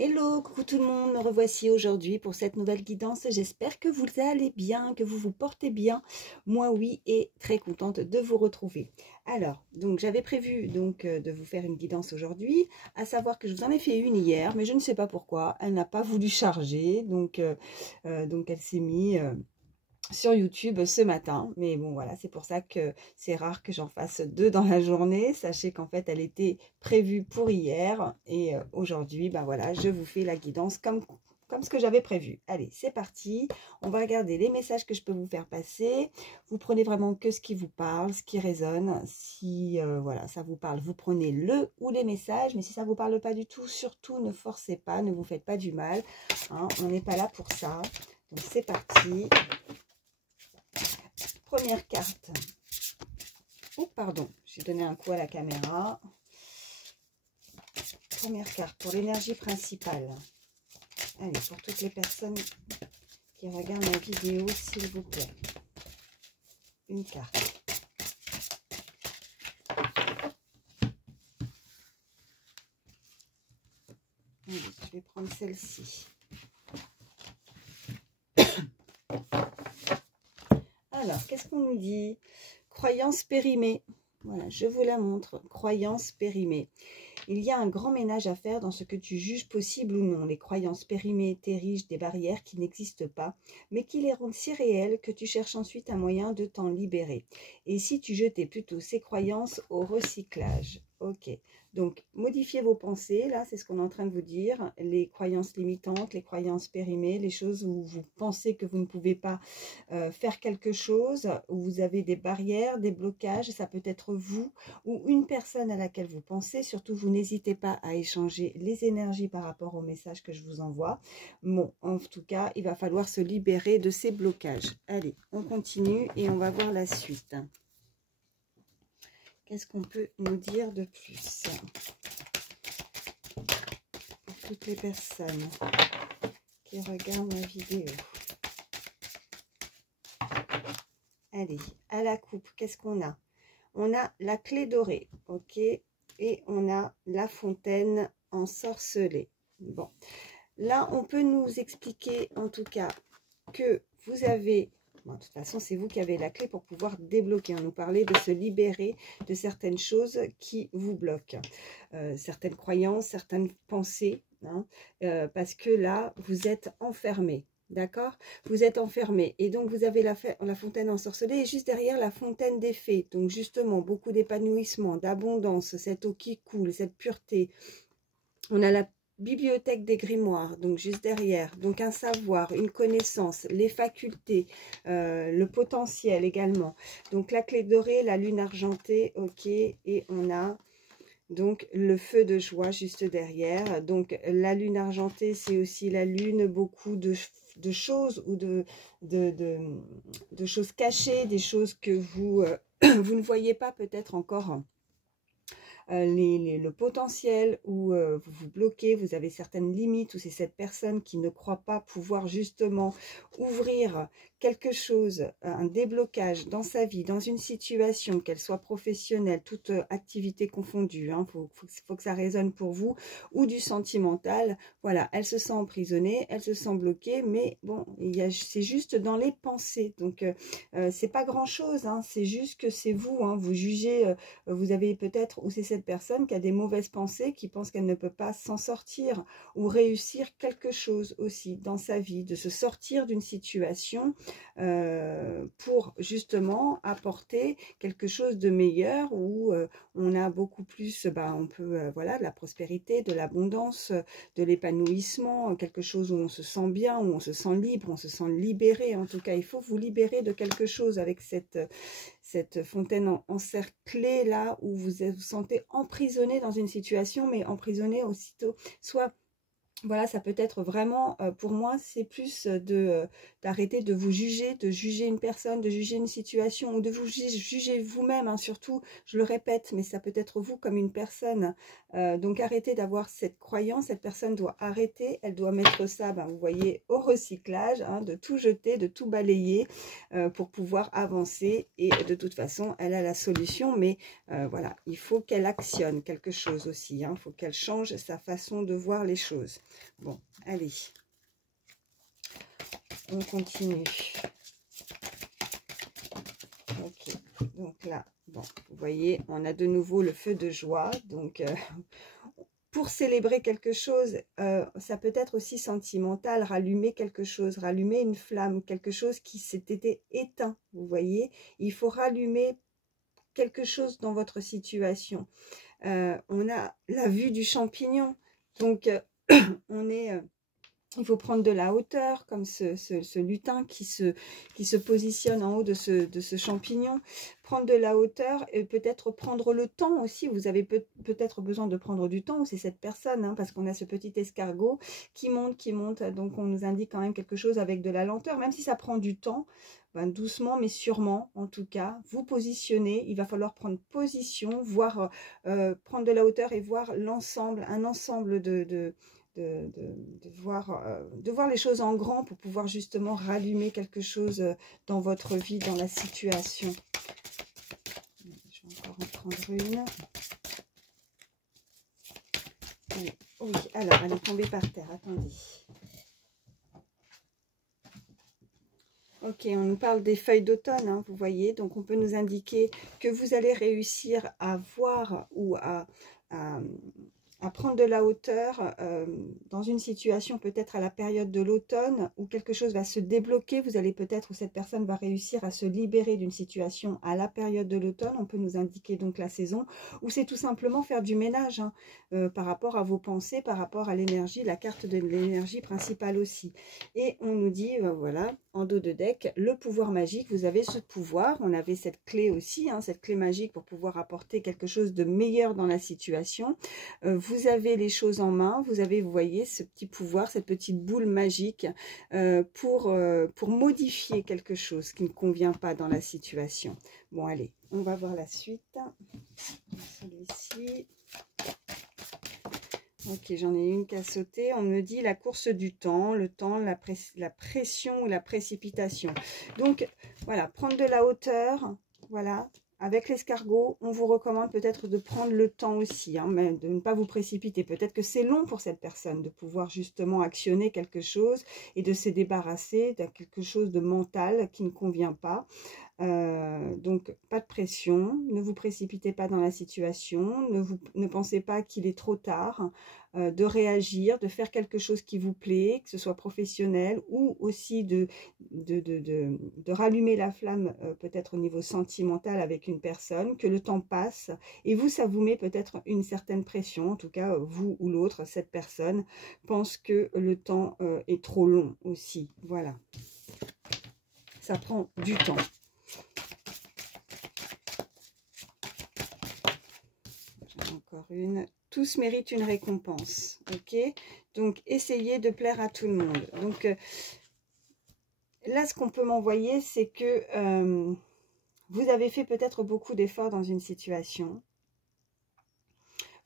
Hello, coucou tout le monde, me revoici aujourd'hui pour cette nouvelle guidance. J'espère que vous allez bien, que vous vous portez bien. Moi oui, et très contente de vous retrouver. Alors, donc j'avais prévu de vous faire une guidance aujourd'hui, à savoir que je vous en ai fait une hier, mais je ne sais pas pourquoi, elle n'a pas voulu charger, donc elle s'est mise sur YouTube ce matin, mais bon voilà, c'est pour ça que c'est rare que j'en fasse deux dans la journée. Sachez qu'en fait elle était prévue pour hier et aujourd'hui ben voilà, je vous fais la guidance comme ce que j'avais prévu. Allez, c'est parti, on va regarder les messages que je peux vous faire passer. Vous prenez vraiment que ce qui vous parle, ce qui résonne. Si voilà, ça vous parle, vous prenez le ou les messages, mais si ça vous parle pas du tout, surtout ne forcez pas, ne vous faites pas du mal, hein, on n'est pas là pour ça. Donc c'est parti. Première carte. Oh, pardon, j'ai donné un coup à la caméra. Première carte pour l'énergie principale. Allez, pour toutes les personnes qui regardent ma vidéo, s'il vous plaît. Une carte. Allez, je vais prendre celle-ci. Alors, qu'est-ce qu'on nous dit? Croyance périmée. Voilà, je vous la montre. Croyance périmée. Il y a un grand ménage à faire dans ce que tu juges possible ou non. Les croyances périmées t'érigent des barrières qui n'existent pas, mais qui les rendent si réelles que tu cherches ensuite un moyen de t'en libérer. Et si tu jetais plutôt ces croyances au recyclage? Ok, donc modifiez vos pensées, là c'est ce qu'on est en train de vous dire, les croyances limitantes, les croyances périmées, les choses où vous pensez que vous ne pouvez pas faire quelque chose, où vous avez des barrières, des blocages, ça peut être vous ou une personne à laquelle vous pensez. Surtout vous n'hésitez pas à échanger les énergies par rapport au message que je vous envoie. Bon, en tout cas il va falloir se libérer de ces blocages. Allez, on continue et on va voir la suite. Qu'est-ce qu'on peut nous dire de plus pour toutes les personnes qui regardent ma vidéo? Allez, à la coupe, qu'est-ce qu'on a? On a la clé dorée, ok, et on a la fontaine ensorcelée. Bon, là, on peut nous expliquer en tout cas que vous avez... Bon, de toute façon, c'est vous qui avez la clé pour pouvoir débloquer. On nous parlait de se libérer de certaines choses qui vous bloquent. Certaines croyances, certaines pensées, hein, parce que là, vous êtes enfermé. D'accord? Vous êtes enfermé. Et donc, vous avez la fontaine ensorcelée et juste derrière, la fontaine des fées. Donc, justement, beaucoup d'épanouissement, d'abondance, cette eau qui coule, cette pureté. On a la bibliothèque des grimoires, donc juste derrière, donc un savoir, une connaissance, les facultés, le potentiel également. Donc la clé dorée, la lune argentée, ok, et on a donc le feu de joie juste derrière. Donc la lune argentée, c'est aussi la lune, beaucoup de choses ou de choses cachées, des choses que vous, vous ne voyez pas peut-être encore. Le potentiel où vous vous bloquez, vous avez certaines limites, ou c'est cette personne qui ne croit pas pouvoir justement ouvrir quelque chose, un déblocage dans sa vie, dans une situation, qu'elle soit professionnelle, toute activité confondue, hein, faut que ça résonne pour vous, ou du sentimental. Voilà, elle se sent emprisonnée, elle se sent bloquée, mais bon, c'est juste dans les pensées, donc c'est pas grand chose, hein, c'est juste que c'est vous, hein, vous jugez, vous avez peut-être, ou c'est cette personne qui a des mauvaises pensées, qui pense qu'elle ne peut pas s'en sortir ou réussir quelque chose aussi dans sa vie, de se sortir d'une situation pour justement apporter quelque chose de meilleur, où on a beaucoup plus, on peut, voilà, de la prospérité, de l'abondance, de l'épanouissement, quelque chose où on se sent bien, où on se sent libre, on se sent libéré. En tout cas, il faut vous libérer de quelque chose avec cette fontaine encerclée là, où vous vous sentez emprisonné dans une situation, mais emprisonné aussitôt, soit... Voilà, ça peut être vraiment, pour moi, c'est plus d'arrêter de vous juger, de juger une personne, de juger une situation, ou de vous juger vous-même, hein, surtout, je le répète, mais ça peut être vous comme une personne. Donc arrêtez d'avoir cette croyance, cette personne doit arrêter, elle doit mettre ça, vous voyez, au recyclage, hein, de tout jeter, de tout balayer pour pouvoir avancer. Et de toute façon, elle a la solution, mais voilà, il faut qu'elle actionne quelque chose aussi, hein, il faut qu'elle change sa façon de voir les choses. Bon, allez. On continue. Ok, donc là, bon, vous voyez, on a de nouveau le feu de joie. Donc, pour célébrer quelque chose, ça peut être aussi sentimental, rallumer quelque chose, rallumer une flamme, quelque chose qui s'était éteint, vous voyez. Il faut rallumer quelque chose dans votre situation. On a la vue du champignon, donc on est... il faut prendre de la hauteur, comme ce lutin qui se positionne en haut de ce champignon. Prendre de la hauteur et peut-être prendre le temps aussi. Vous avez peut-être besoin de prendre du temps, c'est cette personne, hein, parce qu'on a ce petit escargot qui monte. Donc on nous indique quand même quelque chose avec de la lenteur, même si ça prend du temps. Ben, doucement mais sûrement, en tout cas, vous positionnez. Il va falloir prendre position, voir, prendre de la hauteur et voir l'ensemble, un ensemble de voir les choses en grand pour pouvoir justement rallumer quelque chose dans votre vie, dans la situation. Je vais encore en prendre une. Oui, oui. Alors, elle est tombée par terre, attendez. Ok, on nous parle des feuilles d'automne, hein, vous voyez, donc on peut nous indiquer que vous allez réussir à voir ou à prendre de la hauteur dans une situation peut-être à la période de l'automne où quelque chose va se débloquer. Vous allez peut-être, ou cette personne va réussir à se libérer d'une situation à la période de l'automne. On peut nous indiquer donc la saison, ou c'est tout simplement faire du ménage hein, par rapport à vos pensées, par rapport à l'énergie, la carte de l'énergie principale aussi. Et on nous dit, voilà, en dos de deck, le pouvoir magique, vous avez ce pouvoir. On avait cette clé aussi, hein, cette clé magique pour pouvoir apporter quelque chose de meilleur dans la situation. Vous avez les choses en main, vous avez, vous voyez, ce petit pouvoir, cette petite boule magique pour modifier quelque chose qui ne convient pas dans la situation. Bon, allez, on va voir la suite. Celui-ci. Ok, j'en ai une qui a sauté. On me dit la course du temps, le temps, la pression ou la précipitation. Donc, voilà, prendre de la hauteur, voilà. Avec l'escargot, on vous recommande peut-être de prendre le temps aussi, hein, mais de ne pas vous précipiter. Peut-être que c'est long pour cette personne de pouvoir justement actionner quelque chose et de se débarrasser de quelque chose de mental qui ne convient pas. Donc, pas de pression, ne vous précipitez pas dans la situation, ne pensez pas qu'il est trop tard de réagir, de faire quelque chose qui vous plaît, que ce soit professionnel ou aussi de rallumer la flamme peut-être au niveau sentimental avec une personne, que le temps passe et vous, ça vous met peut-être une certaine pression, en tout cas vous ou l'autre, cette personne pense que le temps est trop long aussi, voilà. Ça prend du temps. Encore une. Tous méritent une récompense. Ok. Donc, essayez de plaire à tout le monde. Donc, là, ce qu'on peut m'envoyer, c'est que vous avez fait peut-être beaucoup d'efforts dans une situation.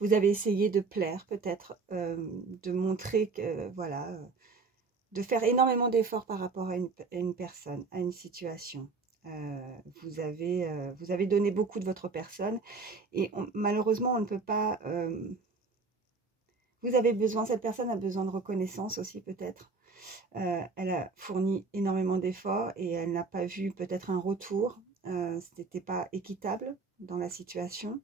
Vous avez essayé de plaire, peut-être, de montrer que, voilà, de faire énormément d'efforts par rapport à une personne, à une situation. Vous avez donné beaucoup de votre personne et malheureusement on ne peut pas vous avez besoin, cette personne a besoin de reconnaissance aussi peut-être. Elle a fourni énormément d'efforts et elle n'a pas vu peut-être un retour. Ce n'était pas équitable dans la situation.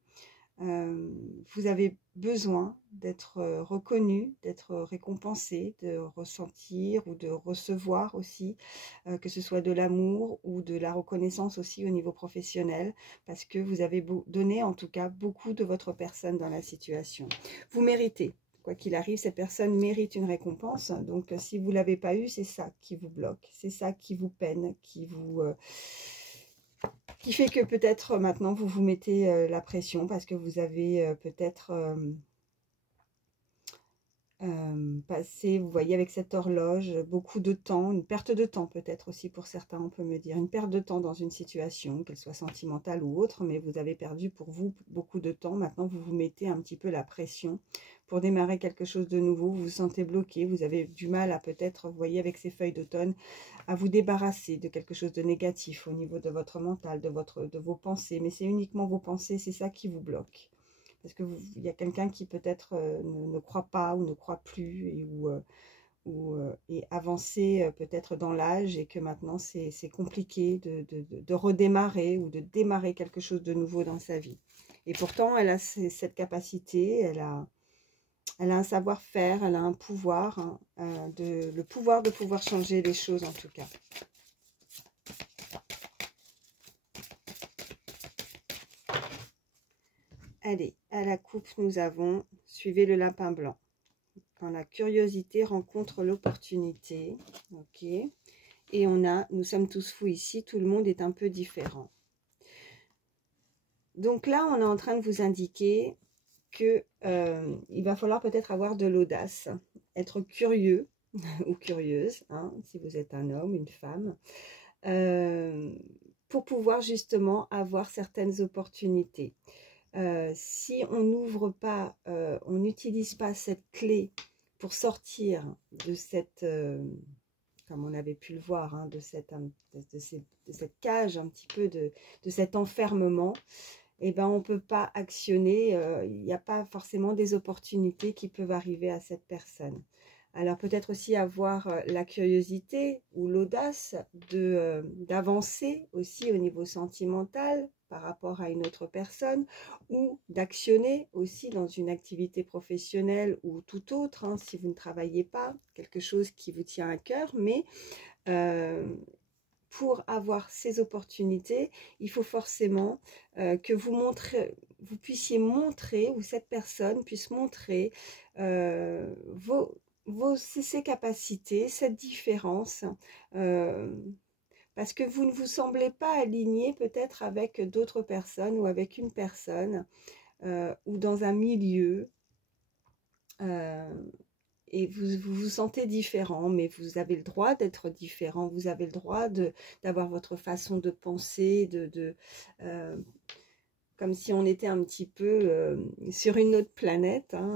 Vous avez besoin d'être reconnu, d'être récompensé, de ressentir ou de recevoir aussi, que ce soit de l'amour ou de la reconnaissance aussi au niveau professionnel, parce que vous avez donné en tout cas beaucoup de votre personne dans la situation. Vous méritez. Quoi qu'il arrive, cette personne mérite une récompense. Donc, si vous ne l'avez pas eu, c'est ça qui vous bloque. C'est ça qui vous peine, qui fait que peut-être maintenant, vous vous mettez la pression parce que vous avez peut-être passé, vous voyez, avec cette horloge, beaucoup de temps, une perte de temps peut-être aussi pour certains, on peut me dire. Une perte de temps dans une situation, qu'elle soit sentimentale ou autre, mais vous avez perdu pour vous beaucoup de temps. Maintenant, vous vous mettez un petit peu la pression pour démarrer quelque chose de nouveau, vous vous sentez bloqué, vous avez du mal à peut-être, vous voyez avec ces feuilles d'automne, à vous débarrasser de quelque chose de négatif au niveau de votre mental, de vos pensées, mais c'est uniquement vos pensées, c'est ça qui vous bloque. parce que il y a quelqu'un qui peut-être ne croit pas ou ne croit plus, et, ou est avancé peut-être dans l'âge, et que maintenant c'est compliqué de redémarrer ou de démarrer quelque chose de nouveau dans sa vie. Et pourtant, elle a cette capacité, elle a un savoir-faire, elle a un pouvoir, hein, le pouvoir de pouvoir changer les choses en tout cas. Allez, à la coupe, nous avons « Suivez le lapin blanc ». Quand la curiosité rencontre l'opportunité, ok. Et on a « Nous sommes tous fous ici, tout le monde est un peu différent ». Donc là, on est en train de vous indiquer que il va falloir peut-être avoir de l'audace, être curieux ou curieuse, hein, si vous êtes un homme, une femme, pour pouvoir justement avoir certaines opportunités. Si on n'ouvre pas, on n'utilise pas cette clé pour sortir de cette, comme on avait pu le voir, hein, de cette cage, un petit peu de cet enfermement, eh ben, on ne peut pas actionner, il n'y a pas forcément des opportunités qui peuvent arriver à cette personne. Alors peut-être aussi avoir la curiosité ou l'audace d'avancer aussi au niveau sentimental par rapport à une autre personne, ou d'actionner aussi dans une activité professionnelle ou tout autre, hein, si vous ne travaillez pas, quelque chose qui vous tient à cœur, mais pour avoir ces opportunités, il faut forcément que vous puissiez montrer, ou cette personne puisse montrer ses capacités, cette différence, parce que vous ne vous semblez pas aligné peut-être avec d'autres personnes ou avec une personne ou dans un milieu, et vous vous sentez différent, mais vous avez le droit d'être différent, vous avez le droit d'avoir votre façon de penser, comme si on était un petit peu sur une autre planète, hein,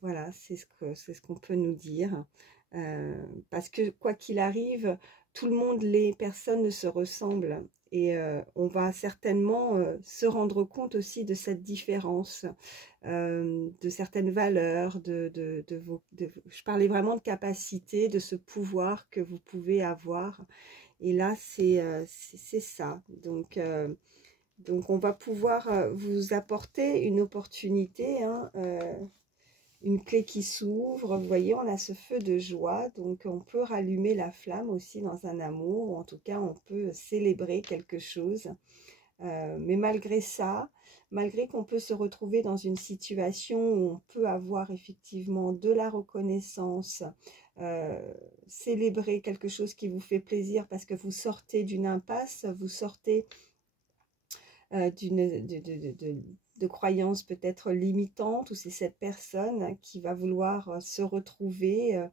voilà, c'est ce qu'on peut nous dire, parce que quoi qu'il arrive, tout le monde, les personnes ne se ressemblent, et on va certainement se rendre compte aussi de cette différence, de certaines valeurs, je parlais vraiment de capacité, de ce pouvoir que vous pouvez avoir, et là c'est ça, donc on va pouvoir vous apporter une opportunité, hein, une clé qui s'ouvre. Vous voyez, on a ce feu de joie, donc on peut rallumer la flamme aussi dans un amour, ou en tout cas on peut célébrer quelque chose, mais malgré ça, malgré qu'on peut se retrouver dans une situation où on peut avoir effectivement de la reconnaissance, célébrer quelque chose qui vous fait plaisir parce que vous sortez d'une impasse, vous sortez de croyances peut-être limitantes, ou c'est cette personne qui va vouloir se retrouver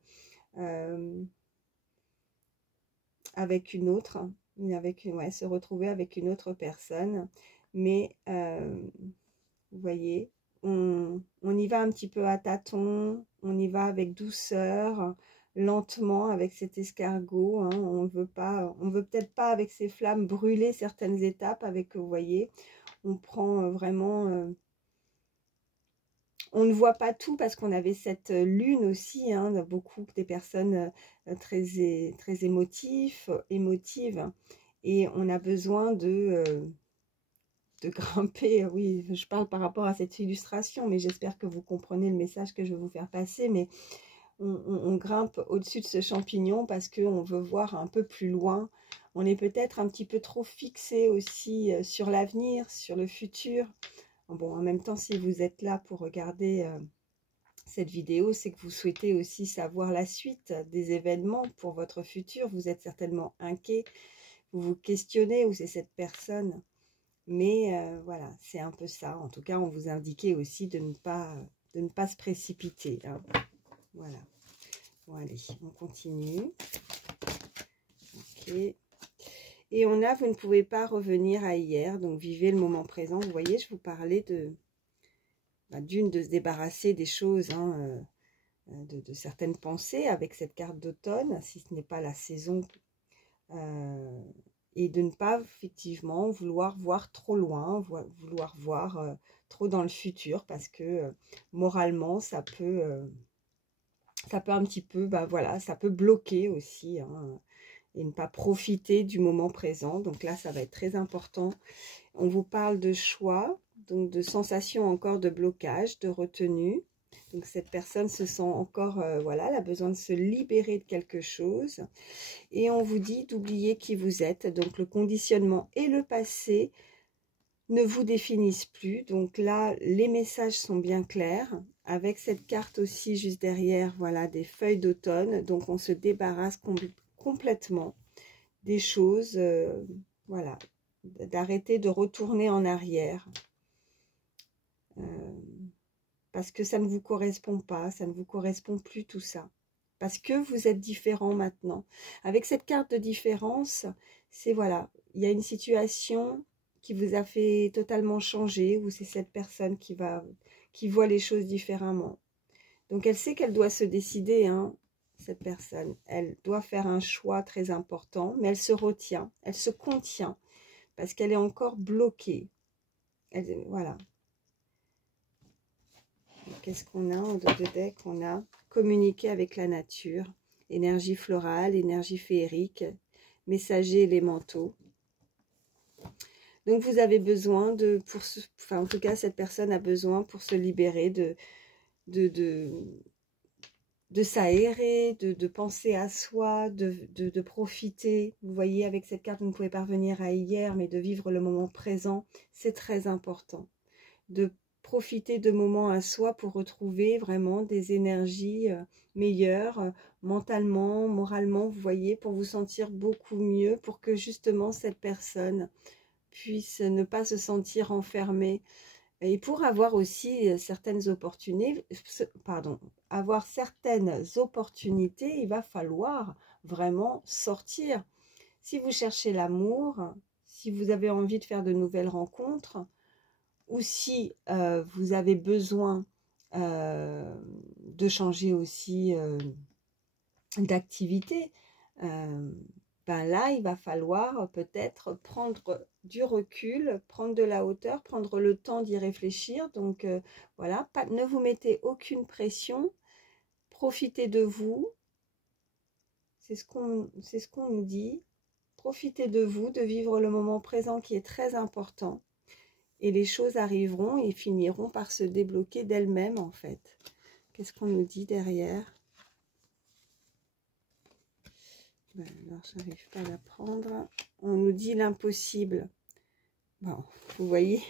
avec une autre, se retrouver avec une autre personne, mais vous voyez, on y va un petit peu à tâtons, on y va avec douceur, lentement, avec cet escargot, hein, on veut peut-être pas avec ces flammes brûler certaines étapes, avec, vous voyez, on prend vraiment, on ne voit pas tout parce qu'on avait cette lune aussi, hein, beaucoup des personnes très émotives, et on a besoin de grimper. Oui, je parle par rapport à cette illustration, mais j'espère que vous comprenez le message que je veux vous faire passer, mais on grimpe au-dessus de ce champignon parce qu'on veut voir un peu plus loin. On est peut-être un petit peu trop fixé aussi sur l'avenir, sur le futur. Bon, en même temps, si vous êtes là pour regarder cette vidéo, c'est que vous souhaitez aussi savoir la suite des événements pour votre futur. Vous êtes certainement inquiet, vous vous questionnez où c'est cette personne. Mais voilà, c'est un peu ça. En tout cas, on vous indiquait aussi de ne pas se précipiter, hein. Voilà. Bon, allez, on continue. Ok. Et on a, vous ne pouvez pas revenir à hier, donc vivez le moment présent. Vous voyez, je vous parlais de se débarrasser des choses, hein, de certaines pensées avec cette carte d'automne, si ce n'est pas la saison. et de ne pas effectivement vouloir voir trop loin, vouloir voir trop dans le futur, parce que moralement, ça peut un petit peu, bah voilà, ça peut bloquer aussi, hein, et ne pas profiter du moment présent. Donc là, ça va être très important. On vous parle de choix, donc de sensation encore de blocage, de retenue. Donc cette personne se sent encore, voilà, elle a besoin de se libérer de quelque chose. Et on vous dit d'oublier qui vous êtes. Donc le conditionnement et le passé ne vous définissent plus. Donc là, les messages sont bien clairs. Avec cette carte aussi juste derrière, voilà, des feuilles d'automne. Donc on se débarrasse complètement des choses, voilà, d'arrêter de retourner en arrière. Parce que ça ne vous correspond pas, ça ne vous correspond plus tout ça. Parce que vous êtes différent maintenant. Avec cette carte de différence, c'est voilà, il y a une situation qui vous a fait totalement changer, ou c'est cette personne qui voit les choses différemment. Donc elle sait qu'elle doit se décider, hein, cette personne. Elle doit faire un choix très important, mais elle se retient, elle se contient, parce qu'elle est encore bloquée. Voilà. Qu'est-ce qu'on a en dos de deck? On a communiquer avec la nature, énergie florale, énergie féerique, messagers élémentaux. Donc vous avez besoin enfin en tout cas cette personne a besoin pour se libérer de s'aérer, de penser à soi, de profiter. Vous voyez, avec cette carte, vous ne pouvez pas revenir à hier, mais de vivre le moment présent, c'est très important. De profiter de moments à soi pour retrouver vraiment des énergies meilleures, mentalement, moralement, vous voyez, pour vous sentir beaucoup mieux, pour que justement cette personne puisse ne pas se sentir enfermée. Et pour avoir aussi certaines opportunités, il va falloir vraiment sortir. Si vous cherchez l'amour, si vous avez envie de faire de nouvelles rencontres, ou si vous avez besoin de changer aussi d'activité, ben là, il va falloir peut-être prendre du recul, prendre de la hauteur, prendre le temps d'y réfléchir. Donc voilà, ne vous mettez aucune pression, profitez de vous, c'est ce qu'on nous dit, profitez de vous, de vivre le moment présent qui est très important. Et les choses arriveront et finiront par se débloquer d'elles-mêmes en fait. Qu'est-ce qu'on nous dit derrière? Ben, alors, je n'arrive pas à la prendre. On nous dit l'impossible. Bon, vous voyez,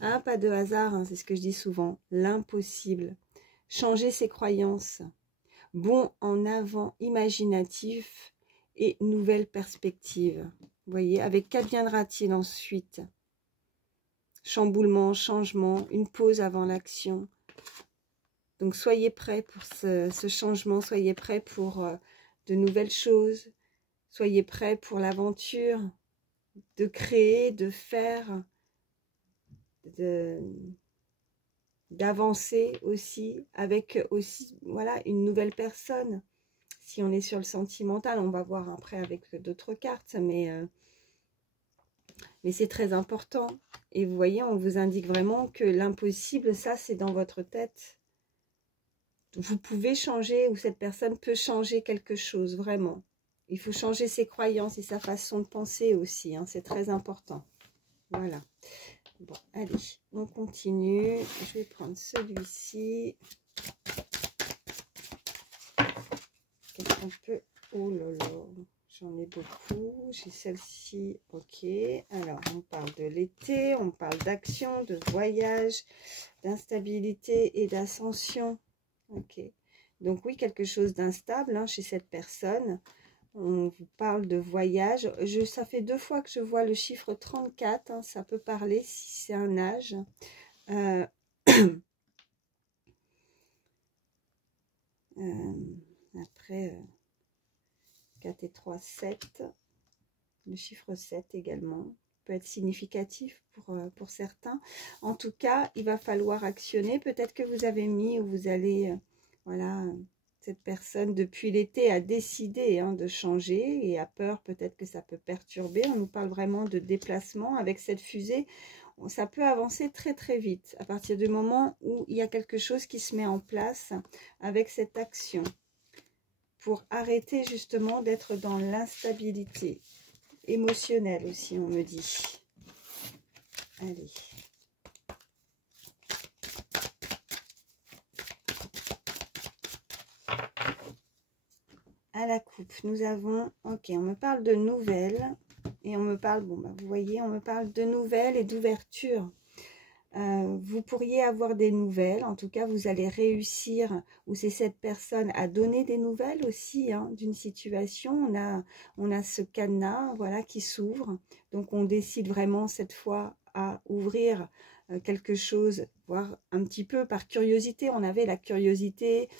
hein, pas de hasard, hein, c'est ce que je dis souvent. L'impossible. Changer ses croyances. Bon en avant, imaginatif et nouvelle perspective. Vous voyez, avec qu'adviendra-t-il ensuite? Chamboulement, changement, une pause avant l'action. Donc soyez prêts pour ce changement, soyez prêts pour de nouvelles choses, soyez prêts pour l'aventure, de créer, de faire, d'avancer aussi, avec aussi voilà, une nouvelle personne. Si on est sur le sentimental, on va voir après avec d'autres cartes, mais c'est très important. Et vous voyez, on vous indique vraiment que l'impossible, ça, c'est dans votre tête. Vous pouvez changer, ou cette personne peut changer quelque chose, vraiment. Il faut changer ses croyances et sa façon de penser aussi, hein, c'est très important. Voilà. Bon, allez, on continue. Je vais prendre celui-ci. Qu'est-ce qu'on peut... Oh là là, j'en ai beaucoup. J'ai celle-ci, ok. Alors, on parle de l'été, on parle d'action, de voyage, d'instabilité et d'ascension. Ok. Donc oui, quelque chose d'instable hein, chez cette personne. On vous parle de voyage. Ça fait 2 fois que je vois le chiffre 34. Hein, ça peut parler si c'est un âge. Après, 4 et 3, 7. Le chiffre 7 également peut être significatif pour certains. En tout cas, il va falloir actionner. Peut-être que vous avez mis ou vous allez voilà, Cette personne, depuis l'été, a décidé de changer et a peur peut-être que ça peut perturber. On nous parle vraiment de déplacement. Avec cette fusée, ça peut avancer très très vite à partir du moment où il y a quelque chose qui se met en place avec cette action pour arrêter justement d'être dans l'instabilité émotionnelle aussi, on me dit. Allez. À la coupe, nous avons, ok, on me parle de nouvelles et on me parle, bon, bah, vous voyez, on me parle de nouvelles et d'ouverture. Vous pourriez avoir des nouvelles, en tout cas, vous allez réussir, ou c'est cette personne à donner des nouvelles aussi d'une situation. On a ce cadenas, voilà, qui s'ouvre. Donc, on décide vraiment cette fois à ouvrir quelque chose, voire un petit peu par curiosité. On avait la curiosité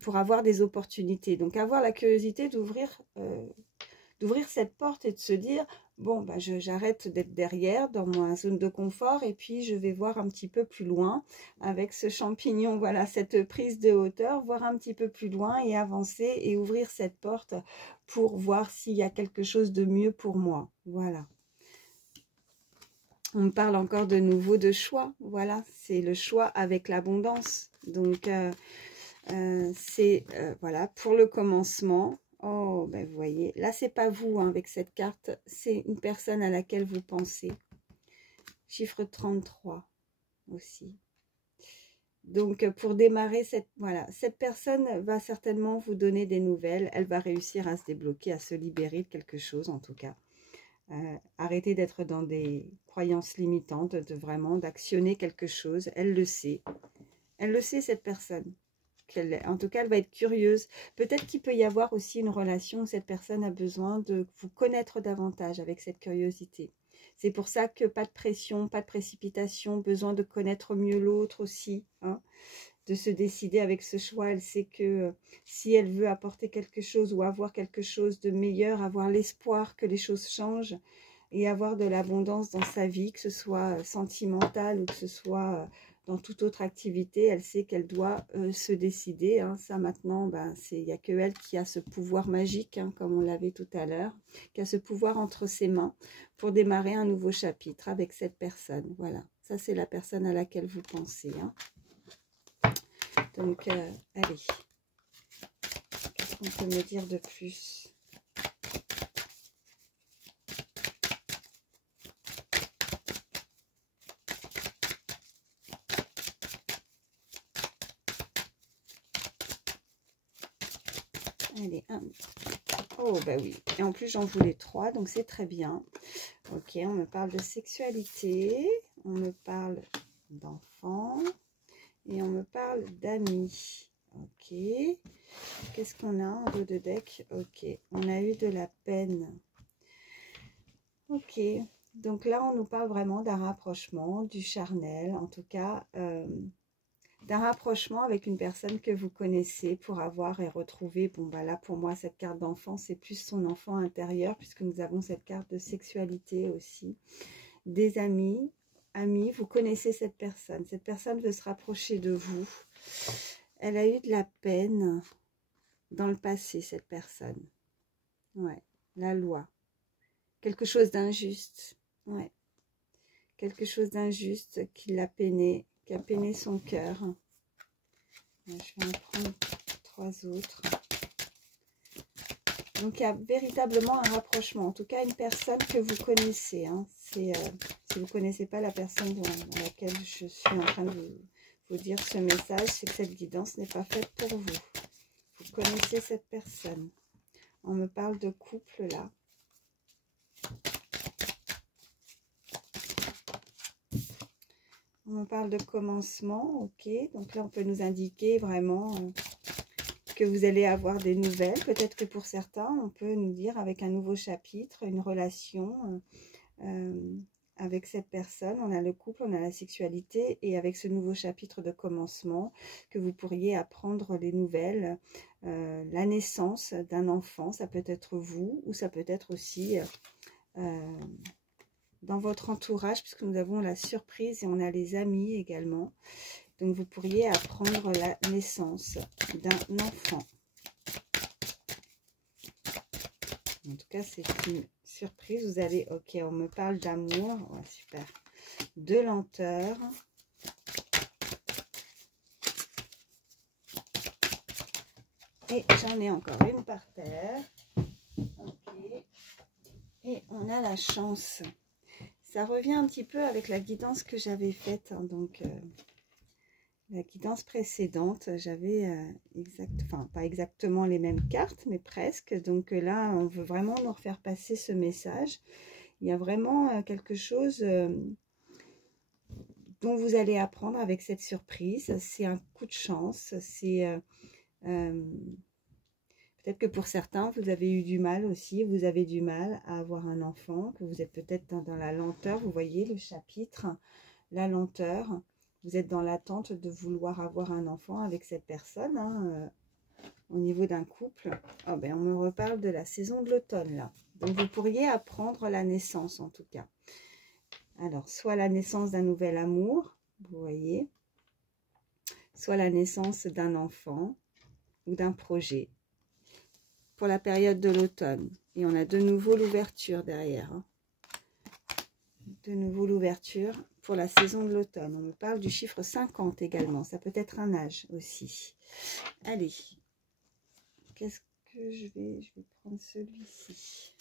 pour avoir des opportunités. Donc, avoir la curiosité d'ouvrir cette porte et de se dire, bon, bah, j'arrête d'être derrière dans ma zone de confort et puis je vais voir un petit peu plus loin avec ce champignon, voilà, cette prise de hauteur, voir un petit peu plus loin et avancer et ouvrir cette porte pour voir s'il y a quelque chose de mieux pour moi. Voilà. On me parle encore de nouveau de choix. Voilà, c'est le choix avec l'abondance. Donc, c'est, voilà, pour le commencement. Oh, ben vous voyez, là, c'est pas vous avec cette carte, c'est une personne à laquelle vous pensez. Chiffre 33 aussi. Donc, pour démarrer, cette personne va certainement vous donner des nouvelles. Elle va réussir à se débloquer, à se libérer de quelque chose, en tout cas. Arrêter d'être dans des croyances limitantes, vraiment d'actionner quelque chose. Elle le sait. Elle le sait, cette personne. En tout cas, elle va être curieuse. Peut-être qu'il peut y avoir aussi une relation où cette personne a besoin de vous connaître davantage avec cette curiosité. C'est pour ça que pas de pression, pas de précipitation, besoin de connaître mieux l'autre aussi, de se décider avec ce choix. Elle sait que si elle veut apporter quelque chose ou avoir quelque chose de meilleur, avoir l'espoir que les choses changent et avoir de l'abondance dans sa vie, que ce soit sentimentale ou que ce soit dans toute autre activité, elle sait qu'elle doit se décider. Ça maintenant, il n'y a que elle qui a ce pouvoir magique, comme on l'avait tout à l'heure, qui a ce pouvoir entre ses mains pour démarrer un nouveau chapitre avec cette personne. Voilà, ça c'est la personne à laquelle vous pensez. Donc, allez, qu'est-ce qu'on peut me dire de plus ? Allez, oh, bah oui. Et en plus, j'en voulais 3, donc c'est très bien. Ok, on me parle de sexualité, on me parle d'enfants et on me parle d'amis. Ok. Qu'est-ce qu'on a en dos de deck? Ok, on a eu de la peine. Ok, donc là, on nous parle vraiment d'un rapprochement, du charnel, en tout cas... d'un rapprochement avec une personne que vous connaissez pour avoir et retrouver, bon bah là pour moi cette carte d'enfant c'est plus son enfant intérieur puisque nous avons cette carte de sexualité aussi, des amis, vous connaissez cette personne veut se rapprocher de vous, elle a eu de la peine dans le passé cette personne, ouais, la loi, quelque chose d'injuste, ouais, quelque chose d'injuste qui l'a peiné, qui a peiné son cœur. Je vais en prendre 3 autres. Donc, il y a véritablement un rapprochement. En tout cas, une personne que vous connaissez. Si vous ne connaissez pas la personne dans laquelle je suis en train de vous dire ce message, c'est que cette guidance n'est pas faite pour vous. Vous connaissez cette personne. On me parle de couple là. On me parle de commencement, ok. Donc là, on peut nous indiquer vraiment que vous allez avoir des nouvelles. Peut-être que pour certains, on peut nous dire avec un nouveau chapitre, une relation avec cette personne. On a le couple, on a la sexualité et avec ce nouveau chapitre de commencement, que vous pourriez apprendre les nouvelles. La naissance d'un enfant, ça peut être vous ou ça peut être aussi... dans votre entourage, puisque nous avons la surprise et on a les amis également. Donc, vous pourriez apprendre la naissance d'un enfant. En tout cas, c'est une surprise. Vous allez, ok, on me parle d'amour. Ouais, super. De lenteur. Et j'en ai encore une par terre. Ok. Et on a la chance. Ça revient un petit peu avec la guidance que j'avais faite. Hein, donc, la guidance précédente, j'avais enfin, pas exactement les mêmes cartes, mais presque. Donc là, on veut vraiment nous refaire passer ce message. Il y a vraiment quelque chose dont vous allez apprendre avec cette surprise. C'est un coup de chance. C'est peut-être que pour certains, vous avez eu du mal aussi. Vous avez du mal à avoir un enfant, que vous êtes peut-être dans la lenteur. Vous voyez le chapitre, la lenteur. Vous êtes dans l'attente de vouloir avoir un enfant avec cette personne, hein, au niveau d'un couple. Oh, ben, on me reparle de la saison de l'automne, là. Donc, vous pourriez apprendre la naissance, en tout cas. Alors, soit la naissance d'un nouvel amour, vous voyez, soit la naissance d'un enfant ou d'un projet pour la période de l'automne. Et on a de nouveau l'ouverture derrière. Hein. De nouveau l'ouverture pour la saison de l'automne. On me parle du chiffre 50 également. Ça peut être un âge aussi. Allez. Qu'est-ce que je vais prendre celui-ci.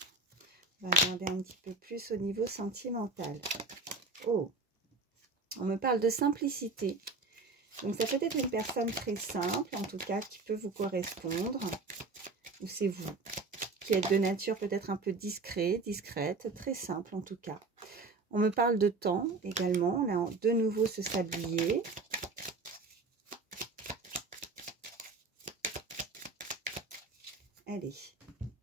On va regarder un petit peu plus au niveau sentimental. Oh. On me parle de simplicité. Donc ça peut être une personne très simple, en tout cas, qui peut vous correspondre. Ou c'est vous. Qui êtes de nature peut-être un peu discrète, très simple en tout cas. On me parle de temps également. Là, de nouveau ce sablier. Allez,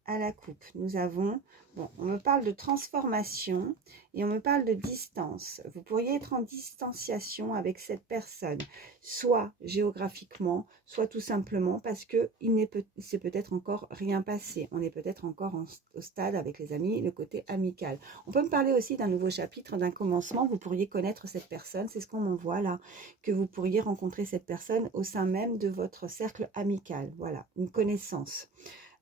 à la coupe, nous avons... Bon, on me parle de transformation et on me parle de distance. Vous pourriez être en distanciation avec cette personne, soit géographiquement, soit tout simplement parce que c'est peut-être encore rien passé. On est peut-être encore au stade avec les amis, le côté amical. On peut me parler aussi d'un nouveau chapitre, d'un commencement. Vous pourriez connaître cette personne, c'est ce qu'on m'envoie là, que vous pourriez rencontrer cette personne au sein même de votre cercle amical. Voilà, une connaissance.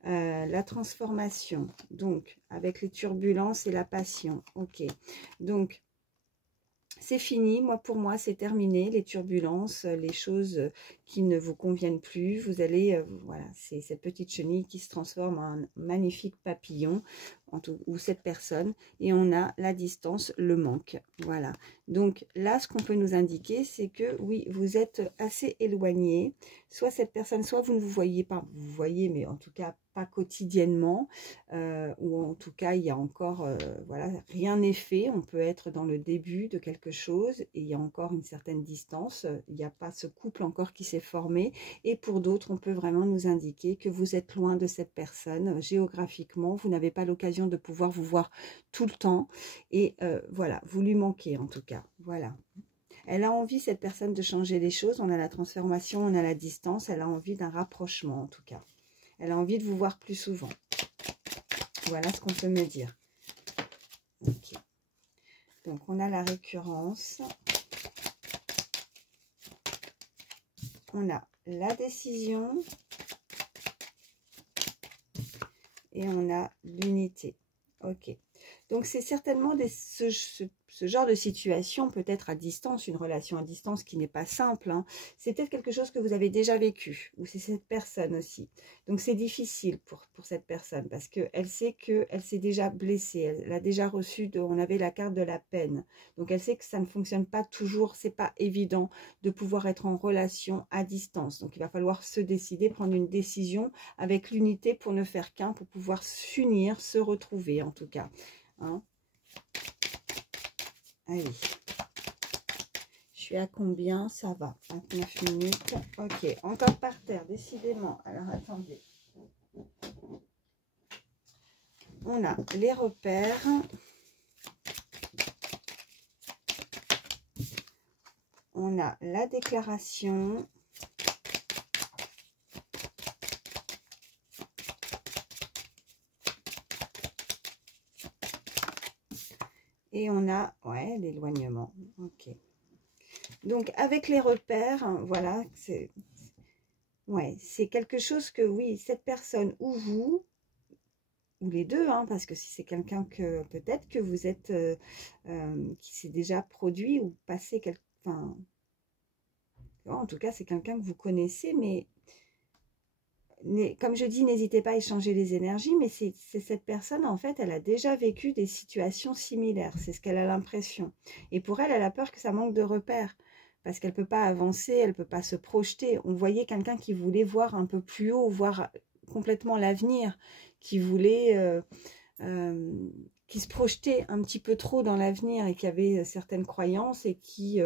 La transformation, donc avec les turbulences et la passion. Ok, donc c'est fini, pour moi c'est terminé, les turbulences, les choses qui ne vous conviennent plus. Vous allez, voilà, c'est cette petite chenille qui se transforme en un magnifique papillon, ou cette personne, et on a la distance, le manque. Voilà, donc là ce qu'on peut nous indiquer, c'est que oui, vous êtes assez éloigné, soit cette personne, soit vous ne vous voyez pas, vous voyez, mais en tout cas pas quotidiennement, ou en tout cas il y a encore, voilà, rien n'est fait. On peut être dans le début de quelque chose et il y a encore une certaine distance, il n'y a pas ce couple encore qui s'est formé, et pour d'autres on peut vraiment nous indiquer que vous êtes loin de cette personne géographiquement, vous n'avez pas l'occasion de pouvoir vous voir tout le temps, et voilà, vous lui manquez en tout cas. Voilà, elle a envie, cette personne, de changer les choses. On a la transformation, on a la distance, elle a envie d'un rapprochement en tout cas. Elle a envie de vous voir plus souvent. Voilà ce qu'on peut me dire. Ok. Donc, on a la récurrence. On a la décision. Et on a l'unité. Ok. Donc, c'est certainement ce genre de situation, peut-être à distance, une relation à distance qui n'est pas simple. Hein. C'est peut-être quelque chose que vous avez déjà vécu, ou c'est cette personne aussi. Donc, c'est difficile pour cette personne, parce qu'elle sait qu'elle s'est déjà blessée. Elle a déjà reçu, on avait la carte de la peine. Donc, elle sait que ça ne fonctionne pas toujours, c'est pas évident de pouvoir être en relation à distance. Donc, il va falloir se décider, prendre une décision avec l'unité pour ne faire qu'un, pour pouvoir s'unir, se retrouver en tout cas. Hein. Allez, je suis à combien? Ça va, 29 minutes. Ok, encore par terre, décidément. Alors, attendez. On a les repères. On a la déclaration. Et on a, ouais, l'éloignement. Ok. Donc, avec les repères, hein, voilà, c'est quelque chose que, oui, cette personne ou vous, ou les deux, hein, parce que si c'est quelqu'un que peut-être que vous êtes, qui s'est déjà produit ou passé, enfin, en tout cas, c'est quelqu'un que vous connaissez, mais comme je dis, n'hésitez pas à échanger les énergies, mais c'est cette personne, en fait, elle a déjà vécu des situations similaires, c'est ce qu'elle a l'impression. Et pour elle, elle a peur que ça manque de repères, parce qu'elle ne peut pas avancer, elle ne peut pas se projeter. On voyait quelqu'un qui voulait voir un peu plus haut, voir complètement l'avenir, qui voulait, qui se projetait un petit peu trop dans l'avenir et qui avait certaines croyances et qui,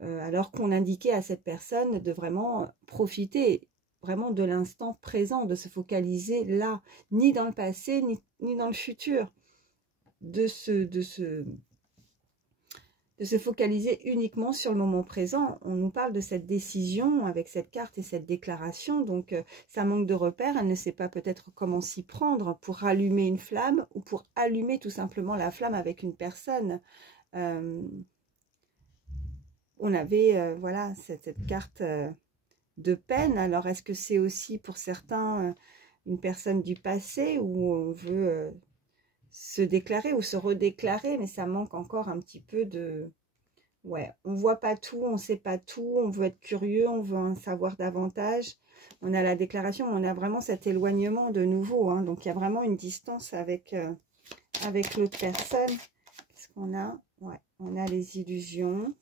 alors qu'on indiquait à cette personne de vraiment profiter vraiment de l'instant présent, de se focaliser là, ni dans le passé, ni dans le futur, de se focaliser uniquement sur le moment présent. On nous parle de cette décision avec cette carte et cette déclaration, donc ça manque de repères, elle ne sait pas peut-être comment s'y prendre pour rallumer une flamme ou pour allumer tout simplement la flamme avec une personne. On avait, voilà, cette carte de peine. Alors, est-ce que c'est aussi pour certains une personne du passé où on veut se déclarer ou se redéclarer, mais ça manque encore un petit peu de... Ouais, on voit pas tout, on sait pas tout, on veut être curieux, on veut en savoir davantage. On a la déclaration, on a vraiment cet éloignement de nouveau, hein, donc il y a vraiment une distance avec, avec l'autre personne. Qu'est-ce qu'on a? Ouais, on a les illusions.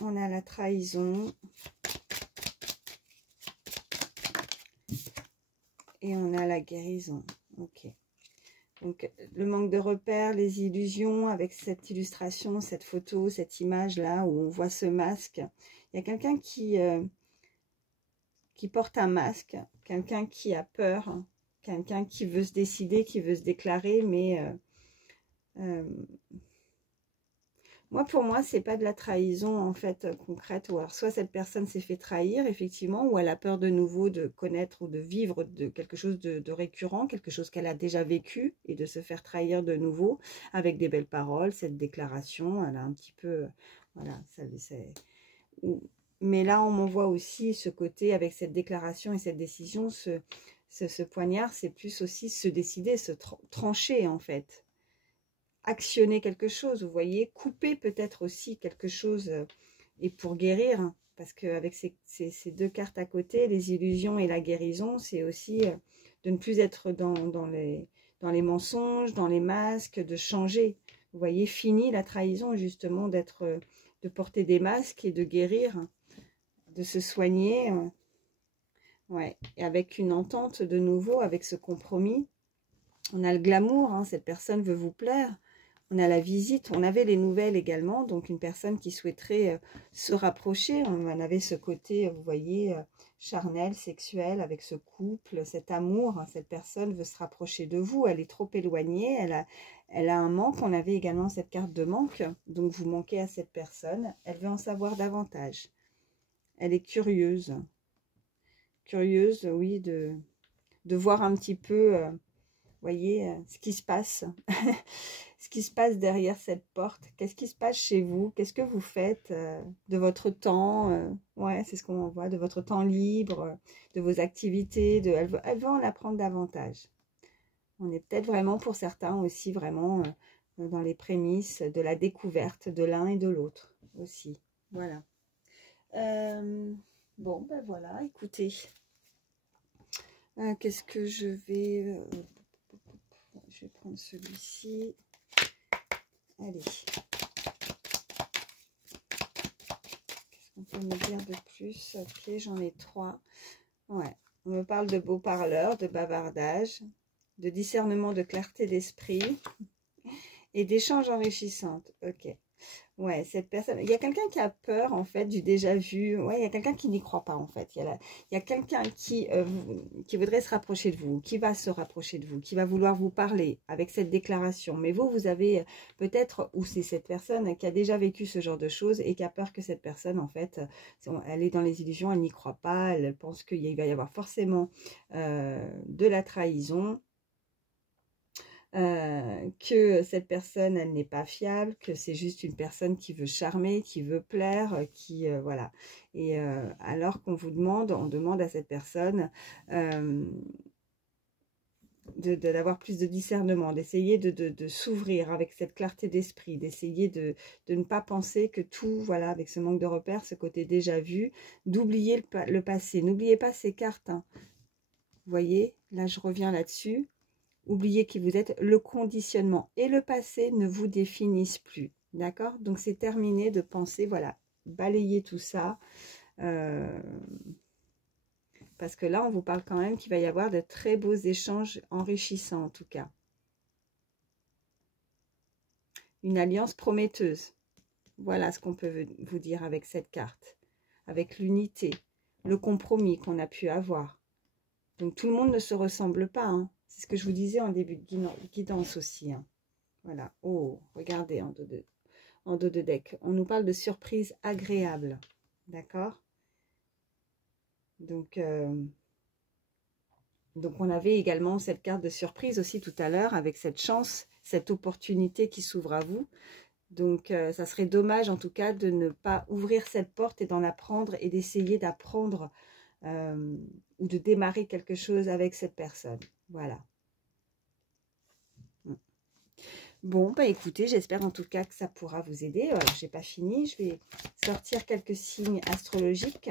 On a la trahison. Et on a la guérison. Ok. Donc, le manque de repères, les illusions, avec cette illustration, cette photo, cette image-là, où on voit ce masque. Il y a quelqu'un qui porte un masque, quelqu'un qui a peur, quelqu'un qui veut se décider, qui veut se déclarer, mais... pour moi, c'est pas de la trahison en fait concrète. Ou alors soit cette personne s'est fait trahir effectivement, ou elle a peur de nouveau de connaître ou de vivre de quelque chose de récurrent, quelque chose qu'elle a déjà vécu et de se faire trahir de nouveau avec des belles paroles, cette déclaration. Elle a un petit peu, voilà, mais là on m'envoie aussi ce côté avec cette déclaration et cette décision, ce poignard, c'est plus aussi se décider, se trancher en fait. Actionner quelque chose, vous voyez, couper peut-être aussi quelque chose, et pour guérir, hein, parce qu'avec ces deux cartes à côté, les illusions et la guérison, c'est aussi de ne plus être dans les mensonges, dans les masques, de changer. Vous voyez, fini la trahison, justement, de porter des masques et de guérir, de se soigner, ouais, et avec une entente de nouveau, avec ce compromis. On a le glamour, hein, cette personne veut vous plaire. On a la visite, on avait les nouvelles également, donc une personne qui souhaiterait se rapprocher. On avait ce côté, vous voyez, charnel, sexuel, avec ce couple, cet amour. Cette personne veut se rapprocher de vous, elle est trop éloignée, elle a un manque. On avait également cette carte de manque, donc vous manquez à cette personne. Elle veut en savoir davantage. Elle est curieuse. Curieuse, oui, de voir un petit peu... voyez ce qui se passe, ce qui se passe derrière cette porte. Qu'est-ce qui se passe chez vous? Qu'est-ce que vous faites de votre temps? Ouais, c'est ce qu'on voit, de votre temps libre, de vos activités. Elle veut en apprendre davantage. On est peut-être vraiment pour certains aussi vraiment dans les prémices de la découverte de l'un et de l'autre aussi. Voilà. Bon, ben voilà, écoutez. Qu'est-ce que je vais... je vais prendre celui-ci. Allez. Qu'est-ce qu'on peut me dire de plus? Ok, j'en ai 3. Ouais. On me parle de beaux parleurs, de bavardage, de discernement, de clarté d'esprit et d'échanges enrichissants. Ok. Ouais, cette personne, il y a quelqu'un qui a peur en fait du déjà vu. Ouais, il y a quelqu'un qui n'y croit pas en fait. Il y a quelqu'un qui voudrait se rapprocher de vous, qui va se rapprocher de vous, qui va vouloir vous parler avec cette déclaration. Mais vous avez peut-être, ou c'est cette personne qui a déjà vécu ce genre de choses et qui a peur que cette personne en fait, elle est dans les illusions, elle n'y croit pas, elle pense qu'il va y avoir forcément de la trahison. que cette personne, elle n'est pas fiable, que c'est juste une personne qui veut charmer, qui veut plaire, voilà. Et alors qu'on vous demande, on demande à cette personne d'avoir plus de discernement, d'essayer de s'ouvrir avec cette clarté d'esprit, d'essayer de ne pas penser que tout, voilà, avec ce manque de repères, ce côté déjà vu, d'oublier le passé. N'oubliez pas ces cartes, hein. Vous voyez, là je reviens là-dessus. Oubliez qui vous êtes, le conditionnement et le passé ne vous définissent plus. D'accord? Donc c'est terminé de penser, voilà, balayer tout ça. Parce que là, on vous parle quand même qu'il va y avoir de très beaux échanges enrichissants en tout cas. Une alliance prometteuse. Voilà ce qu'on peut vous dire avec cette carte. Avec l'unité, le compromis qu'on a pu avoir. Donc tout le monde ne se ressemble pas, hein. C'est ce que je vous disais en début de guidance aussi, hein. Voilà. Oh, regardez en dos de deck. On nous parle de surprise agréable. D'accord? Donc on avait également cette carte de surprise aussi tout à l'heure avec cette chance, cette opportunité qui s'ouvre à vous. Donc ça serait dommage en tout cas de ne pas ouvrir cette porte et d'en apprendre et d'essayer d'apprendre ou de démarrer quelque chose avec cette personne. Voilà. Bon, bah écoutez, j'espère en tout cas que ça pourra vous aider. Je n'ai pas fini, je vais sortir quelques signes astrologiques.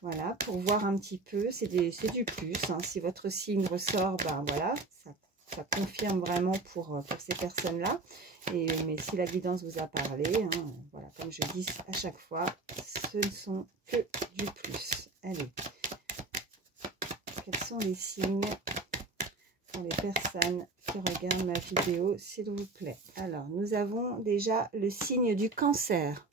Voilà, pour voir un petit peu, c'est du plus. Hein. Si votre signe ressort, ben voilà, ça confirme vraiment pour ces personnes-là. Mais si la guidance vous a parlé, hein, voilà, comme je dis à chaque fois, ce ne sont que du plus. Allez, quels sont les signes pour les personnes qui regardent ma vidéo, s'il vous plaît? Alors, nous avons déjà le signe du Cancer.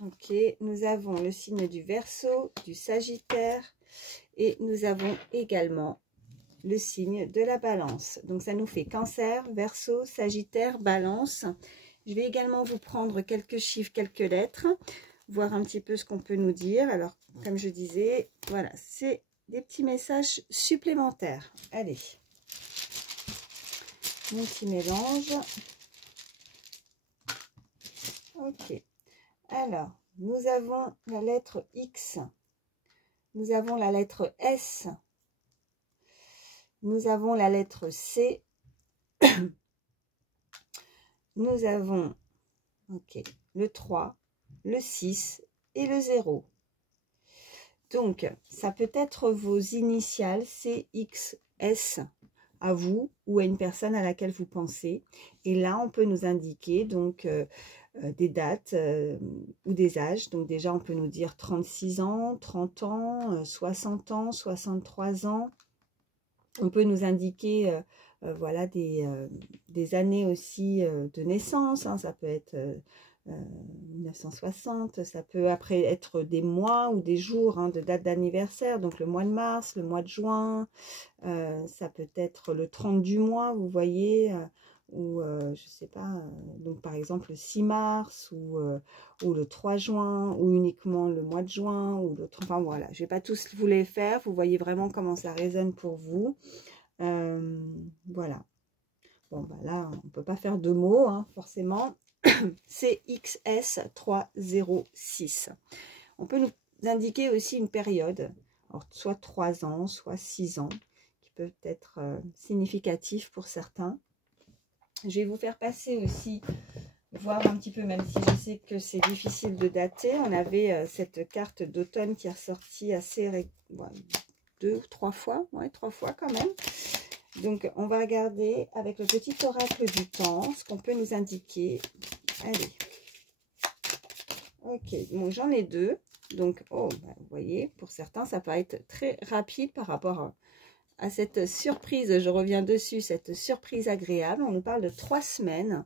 Ok, nous avons le signe du Verseau, du Sagittaire et nous avons également le signe de la Balance. Donc ça nous fait Cancer, Verseau, Sagittaire, Balance. Je vais également vous prendre quelques chiffres, quelques lettres, voir un petit peu ce qu'on peut nous dire. Alors, comme je disais, voilà, c'est des petits messages supplémentaires. Allez, mon petit mélange. Ok. Alors, nous avons la lettre X, nous avons la lettre S, nous avons la lettre C, nous avons le 3, le 6 et le 0. Donc, ça peut être vos initiales C, X, S à vous ou à une personne à laquelle vous pensez. Et là, on peut nous indiquer donc des dates ou des âges. Donc déjà, on peut nous dire 36 ans, 30 ans, 60 ans, 63 ans. On peut nous indiquer voilà, des années aussi de naissance. Hein. Ça peut être 1960. Ça peut après être des mois ou des jours hein, de date d'anniversaire. Donc le mois de mars, le mois de juin. Ça peut être le 30 du mois, vous voyez. Ou je sais pas, donc par exemple le 6 mars ou le 3 juin ou uniquement le mois de juin ou l'autre, enfin voilà, je vais pas tous vous les faire, vous voyez vraiment comment ça résonne pour vous. Voilà, bon bah là on peut pas faire deux mots hein, forcément. C'est XS306. On peut nous indiquer aussi une période, alors soit 3 ans, soit 6 ans, qui peuvent être significatifs pour certains. Je vais vous faire passer aussi, voir un petit peu, même si je sais que c'est difficile de dater. On avait cette carte d'automne qui est ressortie assez, 2 ou 3 fois, ouais, 3 fois quand même. Donc, on va regarder avec le petit oracle du temps, ce qu'on peut nous indiquer. Allez. Ok, bon, j'en ai 2. Donc, oh, bah, vous voyez, pour certains, ça peut être très rapide par rapport à cette surprise, je reviens dessus, cette surprise agréable. On nous parle de 3 semaines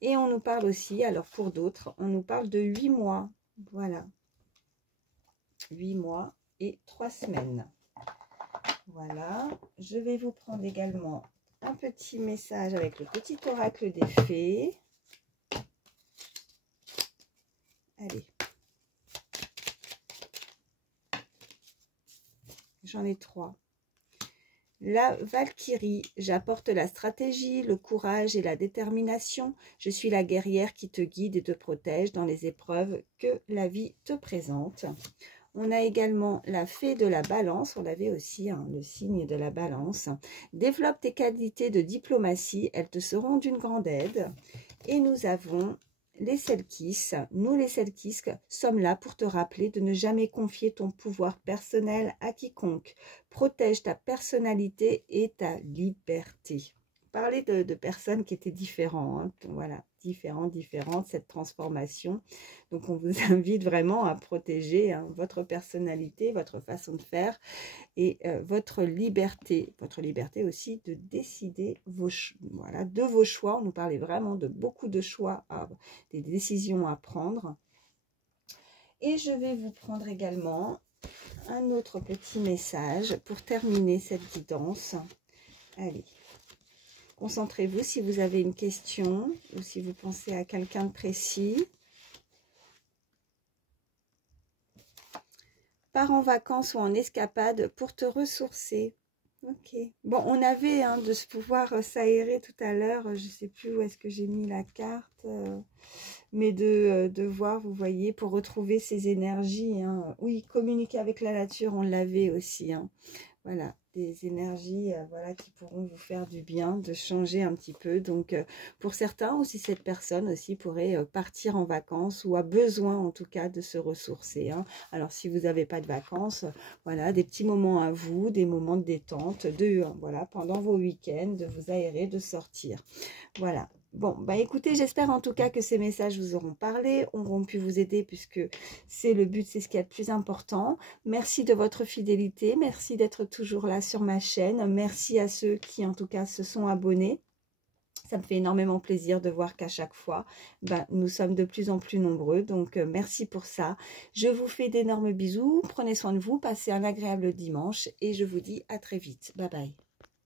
et on nous parle aussi, alors pour d'autres, on nous parle de 8 mois. Voilà, 8 mois et 3 semaines. Voilà, je vais vous prendre également un petit message avec le petit oracle des fées. Allez. J'en ai 3. La Valkyrie, j'apporte la stratégie, le courage et la détermination. Je suis la guerrière qui te guide et te protège dans les épreuves que la vie te présente. On a également la fée de la balance, on l'avait aussi, hein, le signe de la balance. Développe tes qualités de diplomatie, elles te seront d'une grande aide. Et nous avons les Selkis. Nous les Selkis sommes là pour te rappeler de ne jamais confier ton pouvoir personnel à quiconque. Protège ta personnalité et ta liberté. Parler de personnes qui étaient différentes, hein, voilà, différentes, cette transformation. Donc on vous invite vraiment à protéger, hein, votre personnalité, votre façon de faire et votre liberté aussi de décider voilà, de vos choix. On nous parlait vraiment de beaucoup de choix, des décisions à prendre. Et je vais vous prendre également un autre petit message pour terminer cette guidance. Allez. Concentrez-vous si vous avez une question ou si vous pensez à quelqu'un de précis. Pars en vacances ou en escapade pour te ressourcer. Ok. Bon, on avait de se pouvoir s'aérer tout à l'heure. Je ne sais plus où est-ce que j'ai mis la carte. Mais de voir, vous voyez, pour retrouver ces énergies. Hein. Oui, communiquer avec la nature, on l'avait aussi. Hein. Voilà, des énergies voilà, qui pourront vous faire du bien, de changer un petit peu. Donc, pour certains aussi, cette personne aussi pourrait partir en vacances ou a besoin en tout cas de se ressourcer. Hein. Alors, si vous n'avez pas de vacances, voilà, des petits moments à vous, des moments de détente, voilà, pendant vos week-ends, de vous aérer, de sortir. Voilà. Bon, bah écoutez, j'espère en tout cas que ces messages vous auront parlé, auront pu vous aider puisque c'est le but, c'est ce qui est le plus important. Merci de votre fidélité, merci d'être toujours là sur ma chaîne, merci à ceux qui en tout cas se sont abonnés. Ça me fait énormément plaisir de voir qu'à chaque fois, nous sommes de plus en plus nombreux. Donc, merci pour ça. Je vous fais d'énormes bisous. Prenez soin de vous. Passez un agréable dimanche. Et je vous dis à très vite. Bye bye.